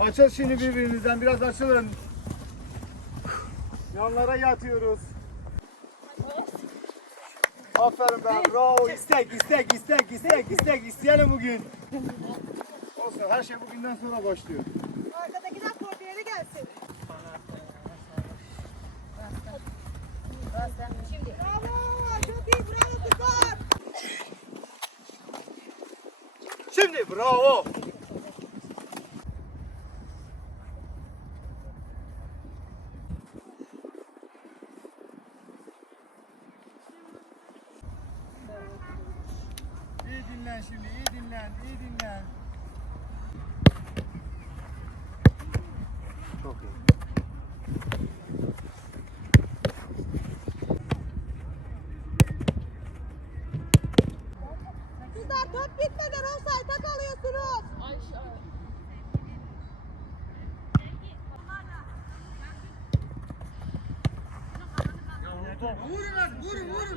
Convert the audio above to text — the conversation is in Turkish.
Açıl şimdi birbirinizden biraz açılın. Yanlara yatıyoruz. Aferin be bravo istek istek istek istek istek isteyelim bugün. Olsun her şey bugünden sonra başlıyor. Arkadakiler koordineli gelsin. Şimdi. Bravo. Çok iyi. Bravo kızlar. Şimdi bravo. İyi dinlen şimdi, iyi dinlen, iyi dinlen. Çok iyi. Kızlar top bitmeden offside'a kalıyorsunuz. Vurun hadi, vurun, vurun.